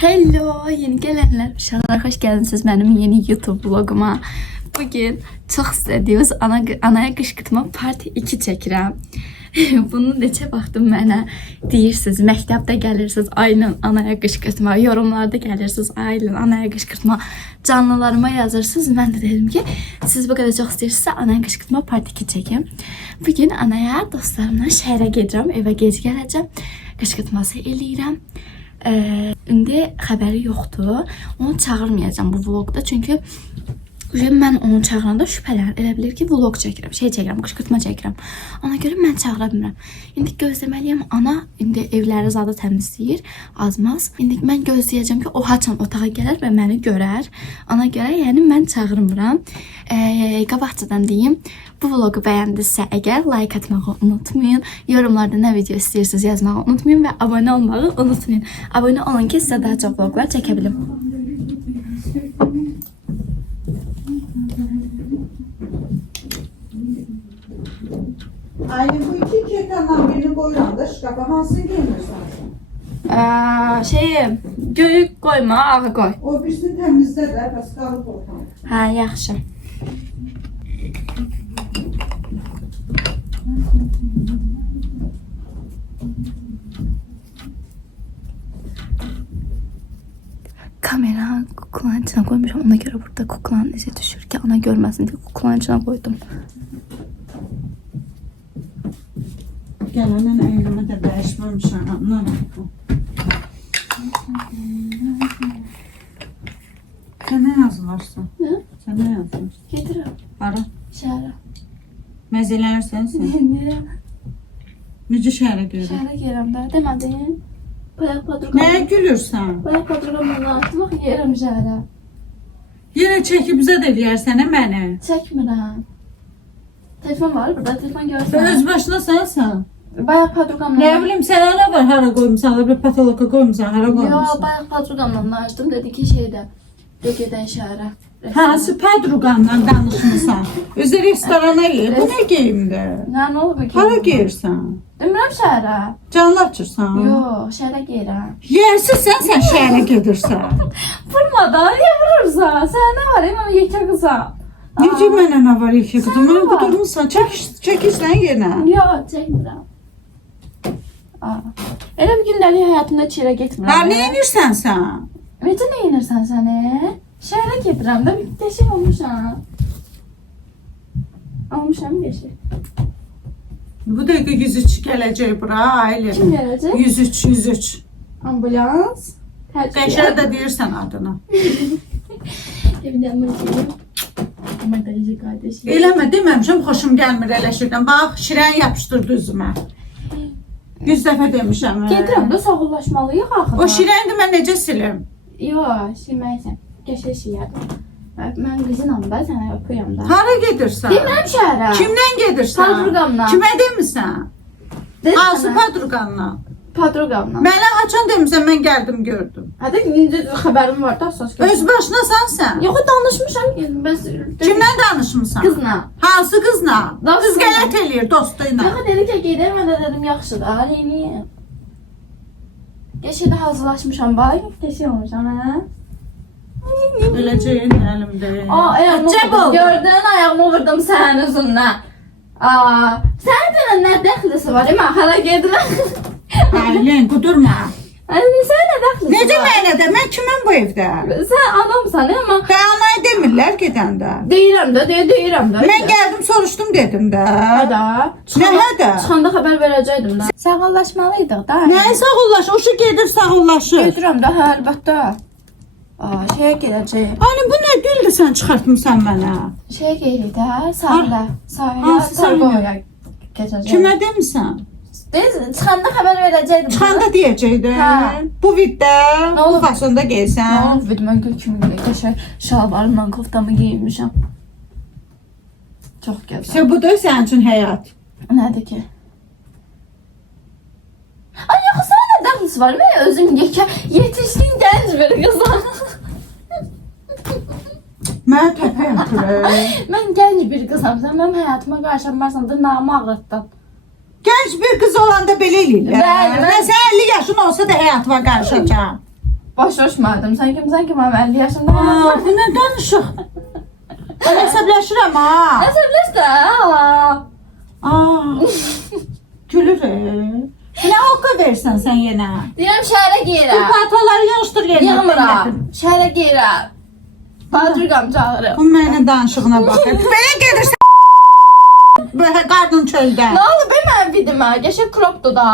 Hello, yeni gelenler. Uşaqlar, xoş gəldiniz mənim yeni YouTube vloguma. Bugün çox istədiyiniz anaya qışqırtma part 2 çəkirəm. Bunu neçə vaxtım mənə deyirsiniz, məktəbdə gəlirsiniz, Aylin anaya qışqırtma, yorumlarda gəlirsiniz, Aylin anaya qışqırtma, canlılarıma yazırsınız. Mən də dedim ki, siz bu qədər çox istəyirsinizsə anaya qışqırtma part 2 çəkim. Bugün anaya dostlarımla şəhərə gedirəm, evə gec gələcəm, qışqırtması eləyirəm. İndi xəbəri yoxdur. Onu çağırmayacağım bu vlogda. Çünki mən onu çağıranda şübhələnir. Elə bilir ki, vlog çəkirəm, qışqırtma çəkirəm. Ona görə mən çağıra bilmirəm. İndi gözləməliyəm. Ana indi evləri zadı təmizləyir, azmaz. İndi mən gözləyəcəm ki, o haçan otağa gələr və məni görər. Ona görə yəni mən çağırmıram. Qabaqcadan deyim. Bu vlogu bəyəndinizsə əgər like atmağı unutmayın. Yorumlarda nə video istəyirsiniz yazmağı unutmayın və abunə olmağı unutmayın. Abunə olun ki, sizə daha çox vloglar çəkə bilim. Aylin, bu iki kekandan birini koyuram da şkafa hansını giymirsən? Göyük qoyma, ağı qoy. O birisini təmizlə də, bəs qalıb ortam. Hə, yaxşı. Kamera kuklanın içine koymuşum. Ona göre burada kuklanın izi düşür ki ana görmesin diye kuklanın içine koydum. Gələndən əynimə də dəyişməmişəm, anlamadım. Sən nə yazılarsan? Ne? Sən nə yazılarsan? Getirəm. Ara. Şəhərə. Məzələnirsən sən? Nereye? Necə şəhərə görür? Şəhərə geləm də. Demədin. Bayağı padruqam. Nəyə gülürsən? Bayağı padruqamla atmaq yerəm şəhərə. Yenə çəkib zəd eləyərsən məni. Çəkmirəm. Telefon var burada. Telefon görürsən. Öz başına sənsən. Bayağı padruqamla. Nə bilim, sənə nə var? Hara qoymuşsan? Bir patoloqa qoymuşsan, hara Yo, qoymuşsan? bayağı padruqamla açdım. Dedi ki şeydə. De gedən şəhərə. Hansı padruqanla danışmısan? Özü restorana gir. Bu nə geyimdir? Nə olub ki? Hara geyirsən? Demirəm şəhərə. Canlı açırsan? Yo, şəhərə geyirəm. Yersiz sən şəhərə gedirsən. Vurmadan niyə vurursan? Sən nə var? Mən yekə qızam. Necə mənə nə var iki qızım? Mən qudurmuşsan. Çəkirsən yenə. Yo, çəkmirəm. Elə bir gündəlik həyatımda çirə getmirəm. Ha, nə edirsən sən? Necə nə inirsən səni? Şəhərə gedirəm də bir deşik olmuşam. Olmuşam deşik. Bu dəqiqə 103 gələcək bura, ailə. Kim gələcək? 103. Ambulans. Qəşər də deyirsən adını. Evdən mən Ama dayıcı kardeşim. Eləmə, deməmişəm, xoşum gəlmir elə şeydən. Bax, şirən yapışdırdı üzümə. 100 dəfə demişəm. Gedirəm də sağollaşmalıyıq axı. O şirəni mən necə silim? Yo, şiməysən. Qəşə şiyədir. Mən qızınam da, sənə öpüyəm da. Hara gedirsən? Demirəm şəhərə. Kimdən gedirsən? Padruqamla. Kimə demirsən? Hansı padruqanla? Padruqamla. Mənə haçan demirsən, mən gəldim gördüm. Hətta indi xəbərim var da, əsas gördüm. Öz başına sən. Yox, danışmışam. Bəs Kimdən danışmısan? qızla. Hansı qızla? Dostla. Qız qələt eləyir dostuyla. Yox, dedi ki, gedər, mən də dedim, yaxşı da, eləyim. Geçədə hazırlaşmışam, bax, teşi olmuşam, hə? Öləcəyin əlimdə. Ayağımı Cəb vurdum, oldu. gördün, ayağımı vurdum sənin üzündən. Sənin də nə dəxlisi var, mən hala gedirəm. Aylin, qudurma. Sən nə dəxlisi Necə var? mənə də? Mən kiməm bu evdə? Sən adamsan, amma Anaya demirlər gedəndə. deyirəm də, deyirəm də. Mən gəldim, soruşdum dedim də. Hədə. Nə hədə? Çıxanda xəbər verəcəkdim də. Sağollaşmalıydıq da. Nəyə sağollaşır? Uşu gedir sağollaşır. Gedirəm də, hə, əlbəttə. Şeyə gedəcək. Aylin, bu nə dildir sən çıxartmısan mənə? Şeyə gedirik də, sahilə. Sahilə, Hansı sahilə? Sargoya keçəcək. Kimə demisən? Çıxanda xəbər verəcəkdim. Çıxanda deyəcəkdi. Hə. Bu viddə, Nə bu olub? fasonda geysən. Nə oldu? Mən gül kimi qəşəng şalvarımla koftamı giyinmişəm. Çox gözəl. Bu da sənin üçün həyat. Nədir ki? Ay yox, sən nə dəxlisi var? Mən özüm yetişkin gənc bir qızam. Mən təpəyəm kürək. Mən gənc bir qızam. Sən mənim həyatıma qarşılanmarsan da namı ağrıtdın. Genç bir kız olanda belə eləyirlər. Bəli, bəli. Məsələn 50 yaşın olsa da həyatıma qarışacağam. Başlaşmadım. Sən kimsən ki, mənim 50 yaşımda. Aa, bu nə danışıq? Mən hesablaşıram ha. Əsəbləşdə. Aa, gülür. Nə oku versən sən yenə? Deyirəm şəhərə Bu geyirəm. paltarları yığışdır yerinə. Yığmıram. Şəhərə geyirəm. Padrugam çağırıb. Bu mənə danışığına baxır. Belə gedirsən. Böyle qarnın çöldə. Nə olub mənim vidimə? Qəşəng cropdur da.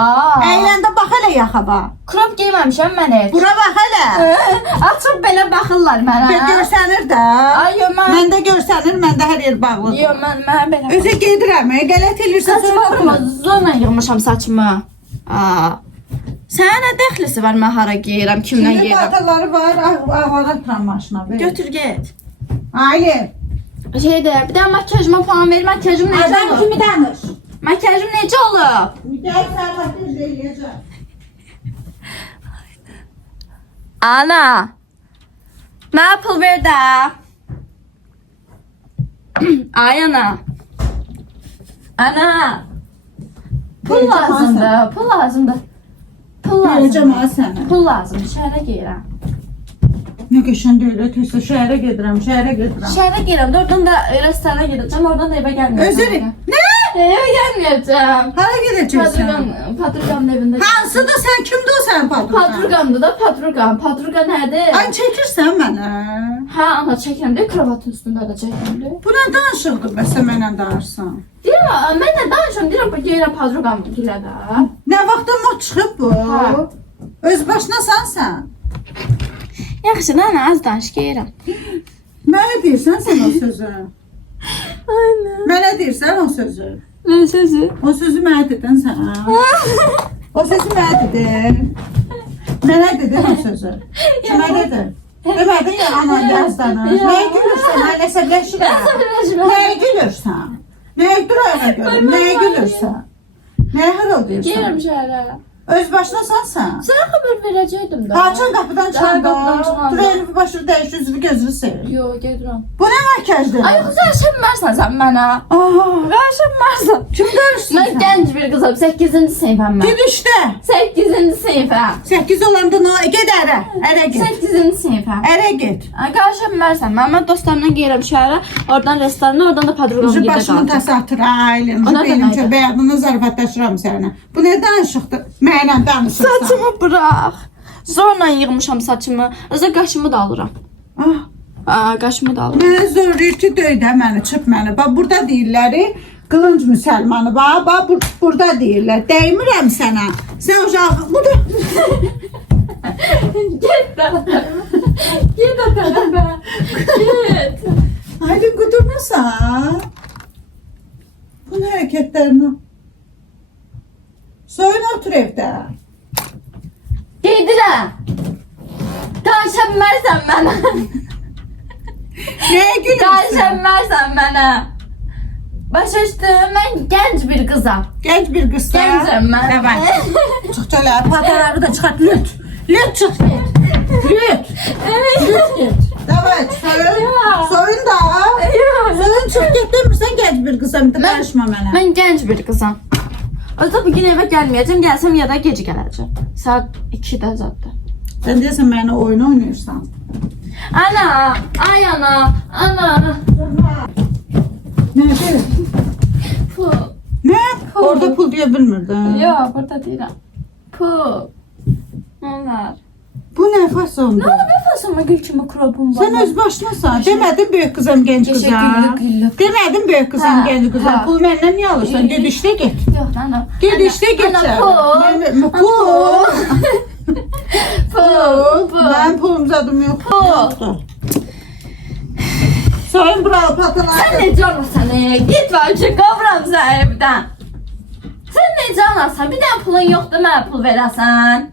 Əyləndə bax hələ yaxaba. Crop geyməmişəm mən heç. Bura bax hələ. Açıb belə baxırlar mənə. Görsənir də. Ay, yo, mən... Məndə görsənir, məndə hər yer bağlıdır. Yo, mən belə... Özə gedirəm, qələt elirsən. Saçımı zorla yığmışam saçımı. Aa. Sənə nə dəxlisi var mən hara geyirəm, kimlə Şimdi geyirəm? paltarları var, ağlara trammaşına. Götür get. Aile. Şeydə, bir də makyajıma puan ver. Makyajım necə Adam olub? kimi danış. Makyajım necə olub? Gəl sən makyaj eləyəcək. Ana. Mənə pul ver də. Ay ana. Ana. Pul Verəcəm lazımdır, pul lazımdır. Pul Verəcəm lazımdır. ha sənə. Pul lazımdır, şəhərə geyirəm. Nə qəşəng deyil, tezlə şəhərə gedirəm, şəhərə gedirəm. Şəhərə geyirəm, də oradan da restorana gedəcəm, oradan da evə gəlməyəcəm. Özürü. Nə? Evə gəlməyəcəm. Hara gedəcəksən? Patrugam evində. Hansıdır sən? Kimdir o sənin patron? Patrugamdır da, patrugam. Patruga nədir? Ay çəkirsən mənə. Hə, ana çəkirəm də, kravatın üstündə də çəkirəm də. Bu nə danışıqdır bəsə mənə danışsan? Deyirəm, mən də danışıram, deyirəm, geyirəm patrugam gilə də. Nə vaxtdan o çıxıb bu? Hə. Öz başınasan sən. Yaxşı, ana, az danış, geyirəm. Mənə deyirsən sən o sözü. Aynen. Mənə deyirsən o sözü. Nə sözü? O sözü mənə dedin sən. O sözü mənə dedin. Mənə dedin o sözü. Kimə dedin? Demədin ya ana yazdanır. Nəyə gülürsən? Mən əsəbləşirəm. Nəyə gülürsən? Nəyə durayına görə? Nəyə gülürsən? Nəyə hər o deyirsən? Geyirəm şəhərə. Öz başınasan sən. Sənə xəbər verəcəkdim də. Açın qapıdan çıxanda. qapıdan çıxanda. Dur elini başını dəyiş, üzünü gözünü sevir. Yo, gedirəm. Bu nə makyajdır? Ay, güzel şəmmərsən sən mənə. Mən şəmmərsən. Kim görürsün Mən sən? gənc bir qızam, 8-ci sinifəm mən. Gid işte. 8-ci sinifəm. 8 olanda ged ərə. Ərə git. 8-ci sinifəm. Ərə git. Ay, qarşı şəmmərsən. Mən dostlarımla geyirəm şəhərə, oradan restorana, oradan da padruqam Ucu gedə başımı qalacaq. təsə atır ailen. O nə Benim deməkdir? üçün bəyadını zarafatlaşıram sənə. Bu nə danışıqdır? Mənə danışırsan. Saçımı bırax. Zorla yığmışam saçımı. Özə qaşımı da alıram. Ah, Qaşımı da alıram. mənə zorlayır ki, döydə məni, çıp məni. Bax, burada deyirlər, qılınc müsəlmanı. Bax, burada deyirlər. Dəymirəm sənə. Sən uşaq, bu da... Get tərəfə. Get o tərəfə. Get. Haydi qudurmasan. Bunun hərəkətlərini... Soyun otur evdə. Geydirəm. Danışabilmərsən mənə. Nəyə gülürsən? Danışabilmərsən mənə. Başa düşdün, mən gənc bir qızam. Gənc bir qızsa. Gəncəm mən. Davay. Çıx çölə, paltarları da çıxart, lüt. Lüt çıx get. Lüt. Lüt get. Davay, soyun. Ya. Soyun da. Soyun çıx get demirsən gənc bir qızam. Qarışma mənə. Mən gənc bir qızam. Özdə bugün evə gəlməyəcəm, gəlsəm ya da gec gələcəm. Saat 2-də zaddır. Sən deyəsən mənə oyun oynayırsan. Ana, ay ana, ana. Nədir? Pul. Nə? Orada pul deyə bilmirdin. Yo, burada deyirəm. Pul. Onlar. Bu nə fasondur? Nə olub fasonla gül kimi kropum var? Sən öz başınasan. Demədin böyük qızam, gənc Qəşəng qızam. güllü. Demədin böyük qızam, Hə, gənc qızam. hə. Pul məndən niyə alırsan? Ged işdə get. Yox, ana. Ged işdə get. Ana, sən. pul. Pul. Pul. Pul. Mənim pulum zadım yox. Pul. Soyun buralı patalar. Sən necə anarsan? Git var üçün qovuram sən evdən. Sən necə anarsan? Bir dənə pulun yoxdur, mənə pul verəsən.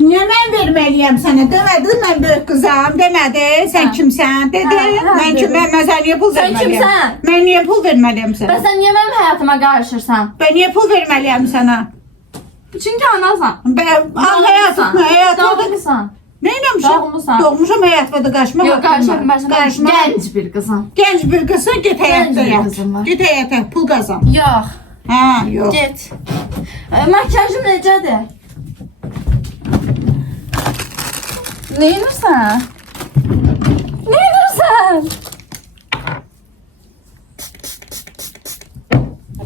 Niyə mən verməliyəm sənə? Demədin mən böyük qızam, demədin. Sən Hə. kimsən? Dedin. Hə, hə, Mən dedim. kiməm? Mən sənə niyə pul Sən verməliyəm? kimsən? Mən niyə pul verməliyəm sənə? Bəs sən niyə mənim həyatıma qarışırsan? Ben niyə pul verməliyəm sənə? Çünki anasan. Ben həyatımda, həyatımda. Doğmusan. Nə eləmişəm? Doğmusan. Doğmuşam həyatımda qarşıma Yox, qarışırım. Qarşıma. Gənc bir qızam. Gənc bir qızsa get həyatda bir yat. qızım var. Get həyatda pul qazan. Yox. Ha, yox. Get. Makyajım necədir? Neyinirsən? Neyinirsən?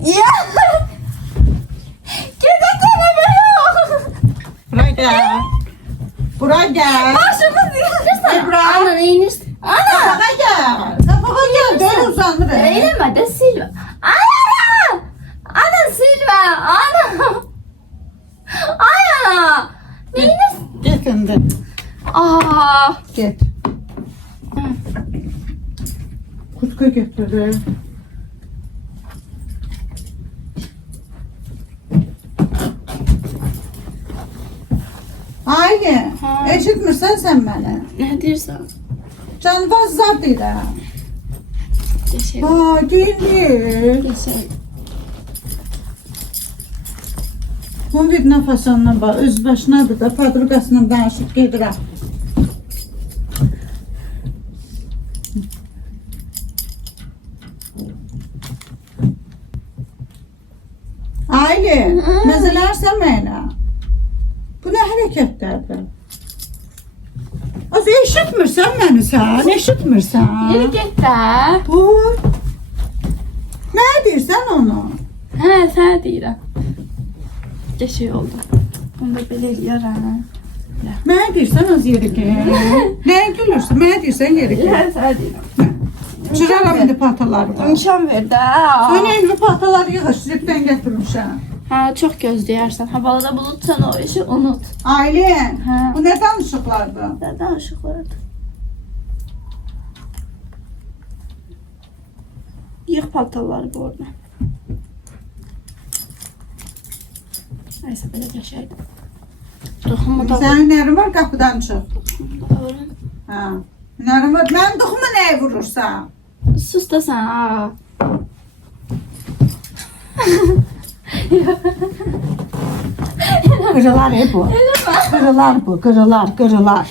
Ya! Gedəcənə belə! Bura gel. Bura gel. Başımı ziyarırsan. Ebra. Ana neyinirsən? Ana! Kapağa gel. Kapağa gel. Gel uzanır. Eyleme de Silva. Ana! Ana Silva! Ana! Ay ana! Neyinirsən? Git indi. Aa! Git. Kutku götürür. Aile, Ha. eşitmirsən sən məni? Ne deyirsən? Canvaz zad deyirəm. Geçelim. Ha, geyinir. Geçelim. Bu bir nəfəsondan bax, öz başınadır da, padruqasından danışıb gedirəm. Aile, məzələrsən mənə. Bu nə hərəkətlərdir? Az eşitmirsən məni sən, eşitmirsən. Yürü git de. Dur. Nə deyirsən onu? He sen deyirəm. Geçey oldu. Bunu da belə eləyərəm. Mənə deyirsən az yeri gəl. Nəyə gülürsən? Mənə deyirsən yeri gəl. He sen deyirəm. Çıraram indi pataları da. İmkan ver də. Mən indi pataları yığışdırıbdan gətirmişəm. Ha çok gözləyərsən. Havalarda bulutsan o işi unut. Ailən, Hə. bu nə danışıqlardır? Nədən ışıqlardı? Yığ paltarları bu orada. Neyse belə qəşəydi. Toxunma da Sənin nərin var qapıdan çıx. vurun. Hə. Nərin var? Mənim toxuma nəyə vurursan? Sus da sən ha. Qırılar bu. Qırılar bu, qırılar.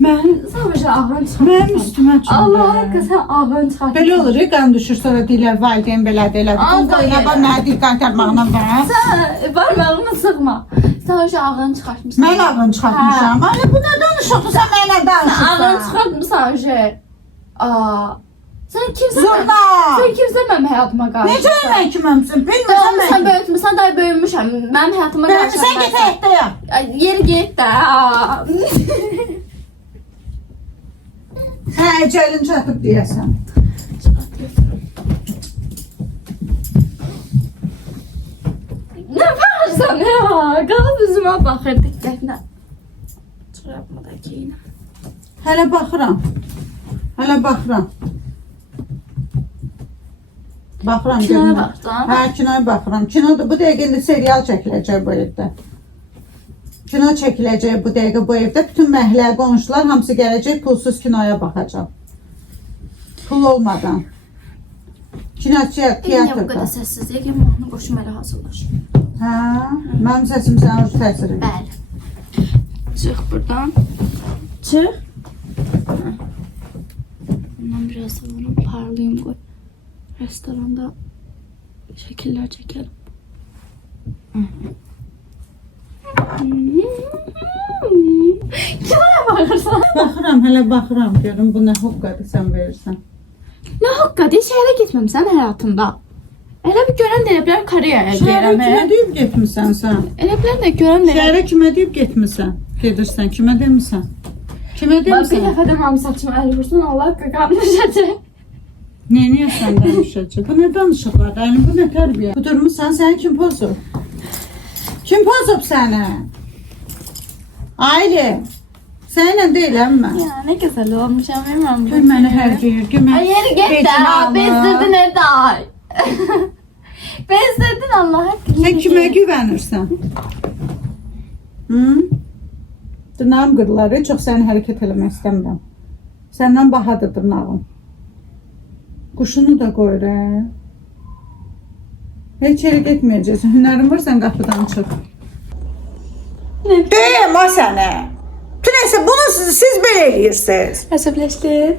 Mən Savaşa ağın çıxar. mənim üstümə çıxdı. Allah haqqı sən ağın çıxar. Belə olur, qan düşür, sonra deyirlər valideyn belədir, elədir. Al Bu qoyuna da bax, mənə deyir, qan tərmağına bax. Sən barmağımı sıxma. Savaşa ağın çıxartmışsan. Mən ağın çıxartmışam. Ay, bu nə danışıqdır, sən mənə Ağın danışırsan. çıxartmışsan şey. Aa. Sen kimsən? Zurna. Sen kimsən mənim həyatıma qarşı? Necə mən kiməmsin? Bilmirsən Doğru sen mən. böyütmüsən, daha böyümüşəm. Mənim həyatıma qarşı. Sən get həyətdə yap. Yeri get də. aa. Hə, əcəlin çatıb deyəsən. Ne varsan ya? Qalıb üzümə baxır diqqətlə. Çorabımı da geyinəm. Hələ baxıram. Baxıram Kinoya görünür. baxsan? Hə, kinoya baxıram. Kinoda bu dəqiqə indi serial çəkiləcək bu evdə. Kino çəkiləcək bu dəqiqə bu evdə. Bütün məhəllə, qonşular hamısı gələcək, pulsuz kinoya baxacaq. Pul olmadan. Kinoçiya, Niyə bu teatrda. qədər səssizlik? Gəlin mahnı qoşum elə hazırlaş. Hə, mənim səsim sənə öz təsir edir. Bəli. Çıx buradan. Çıx. Bundan biraz alalım, parlayayım qoy. Restoranda şəkillər çəkəlim. Kinoya baxırsan? Baxıram, hələ baxıram. Görüm bu nə hoqqadır sən verirsən. Nə haqqa deyə şəhərə getməmisən həyatında. Elə bir görən də elə bilər Koreyaya Şəhərə kimə gələm. deyib getmisən sən? Elə bilər də görən də elə. Şəhərə kimə deyib getmisən? Gedirsən, kimə demisən? Kimə Bax bir demisən? dəfə də mənim saçımı əl vursun, Allah qaqanmışacaq. Niyə sən danışacaq? Bu nə danışıqlar? Yəni bu nə tərbiyə? Bu durmusan, səni kim pozub? Kim pozub səni? Ailə. Səninlə deyiləm mən. Ya nə gözəl olmuşam, bilmirəm. Gör məni hər cür, gör Ay məni. yeri get də, Vecimə alma. bezdirdin evdə ay. Bezdirdin Allah haqqı. Sən kimə güvənirsən? Hı? Dırnağım qırılar, çox səni hərəkət eləmək istəmirəm. Səndən bahadır dırnağım. Quşunu da qoyur, hə? Heç yerə getməyəcəksən. Hünərin varsan qapıdan çıx. Deyəm o sənə. Neyse bunu siz belə eləyirsiniz. Əsəbləşdin.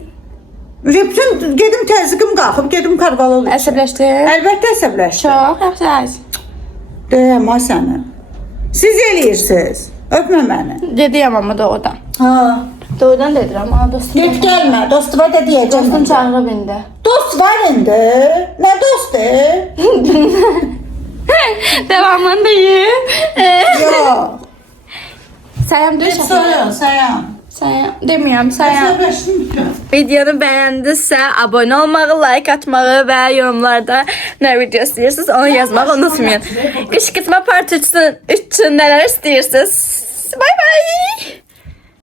Bütün gedim təzyiqim qalxıb, gedim karvalı olur. Əsəbləşdin. Əlbəttə əsəbləşdim. Çox yaxşı. Deyəm o sənə. Siz eləyirsiniz. Öpmə məni. Dediyəm ama doğudan. Ha. Doğudan dedirəm. Aa, dostum. Get gəlmə. Dostu var da deyəcəm. Dostum çağırıb indi. Dost var indi. Nə dostu? Devamını deyim. Yox. Sayam düş. Sayam. Sayam. Deməyəm, sayam. Səbəşdim. Videonu bəyəndinizsə abone olmağı, like atmağı və yorumlarda nə video istəyirsiniz onu yazmağı unutmayın. Qışqırtma part 3 üçün nələr istəyirsiniz? Bye bye.